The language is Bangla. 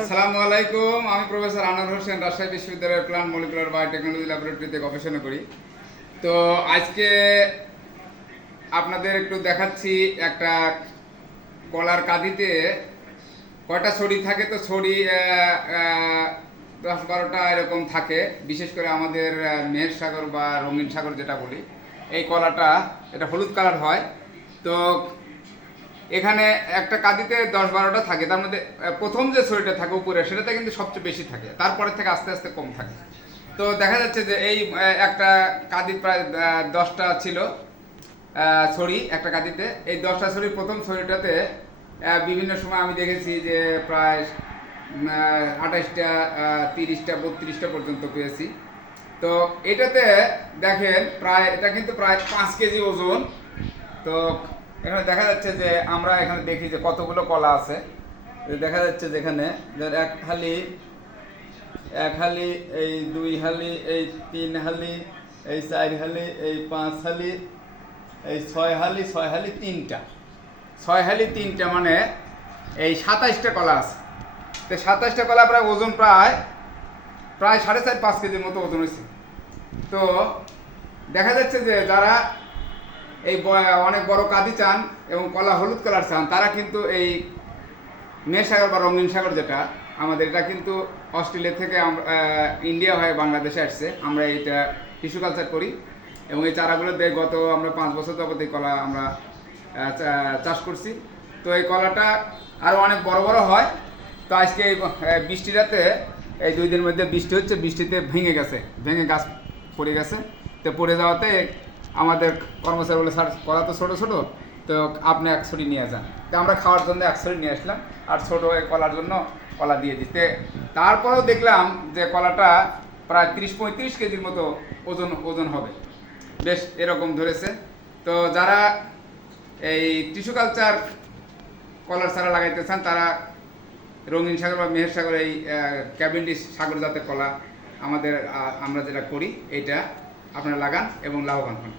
আসসালামু আলাইকুম, আমি প্রফেসর আনোয়ার হোসেন, রাজশাহী বিশ্ববিদ্যালয়ের প্লান্ট মলিকুলার বায়োটেকনোলজি ল্যাবরেটরিতে গবেষণা করি। তো আজকে আপনাদের একটু দেখাচ্ছি একটা কলার কাঁদিতে কয়টা ছড়ি থাকে? তো ছড়ি দশ বারোটা এরকম থাকে। বিশেষ করে আমাদের মেহের সাগর বা রঙিন সাগর যেটা বলি, এই কলাটা, এটা হলুদ কালার হয়। তো এখানে একটা কাঁদিতে দশ বারোটা থাকে, তার মধ্যে প্রথম যে ছড়িটা থাকে উপরে, সেটাতে কিন্তু সবচেয়ে বেশি থাকে, তারপরে থেকে আস্তে আস্তে কম থাকে। তো দেখা যাচ্ছে যে এই একটা কাঁদি প্রায় দশটা ছিল ছড়ি, একটা কাঁদিতে। এই দশটা ছড়ির প্রথম ছড়িটাতে বিভিন্ন সময় আমি দেখেছি যে প্রায় আঠাশটা তিরিশটা, বত্রিশটা পর্যন্ত পেয়েছি। তো এটাতে দেখেন, প্রায়, এটা কিন্তু প্রায় পাঁচ কেজি ওজন। তো এখানে দেখা যাচ্ছে যে আমরা এখানে দেখি যে কতগুলো কলা আছে। দেখা যাচ্ছে যে এখানে যে এক হালি এক হালি, এই দুই হালি, এই তিন হালি, এই চার হালি, এই পাঁচ হালি, এই ছয় হালি ছয় হালি তিনটা। ছয় হালি তিনটা মানে এই সাতাইশটা কলা আছে। তো সাতাইশটা কলা প্রায় ওজন প্রায় প্রায় সাড়ে চার পাঁচ কেজির মতো ওজন হয়েছে। তো দেখা যাচ্ছে যে যারা এই অনেক বড় কাঁদি চান এবং কলা হলুদ কালার চান, তারা কিন্তু এই মেয়ে সাগর বা রঙিন সাগর যেটা, আমাদের এটা কিন্তু অস্ট্রেলিয়া থেকে ইন্ডিয়া হয়ে বাংলাদেশে আসছে। আমরা এটা টিস্যু কালচার করি এবং এই চারাগুলো দিয়ে গত আমরা পাঁচ বছর যাবত এই কলা আমরা চাষ করছি। তো এই কলাটা আরও অনেক বড় বড় হয়। তো আজকে এই বৃষ্টি রাতে এই দুই দিনের মধ্যে বৃষ্টি হচ্ছে, বৃষ্টিতে ভেঙে গেছে, ভেঙে গাছ পড়ে গেছে। তো পড়ে যাওয়াতে আমাদের কর্মচারী বলে, স্যার কলা তো ছোটো ছোটো, তো আপনি এক ছড়ি নিয়ে যান। তো আমরা খাওয়ার জন্য এক ছড়ি নিয়ে আসলাম, আর ছোটো কলার জন্য কলা দিয়ে দিতে। তারপরেও দেখলাম যে কলাটা প্রায় তিরিশ পঁয়ত্রিশ কেজির মতো ওজন ওজন হবে। বেশ, এরকম ধরেছে। তো যারা এই টিস্যু কালচার কলার চারা লাগাইতে চান, তারা রঙিন সাগর বা মেহের সাগর এই ক্যাবেন্ডিস সাগর জাতের কলা আমাদের আমরা যেটা করি এটা আপনারা লাগান এবং লাভবান হন।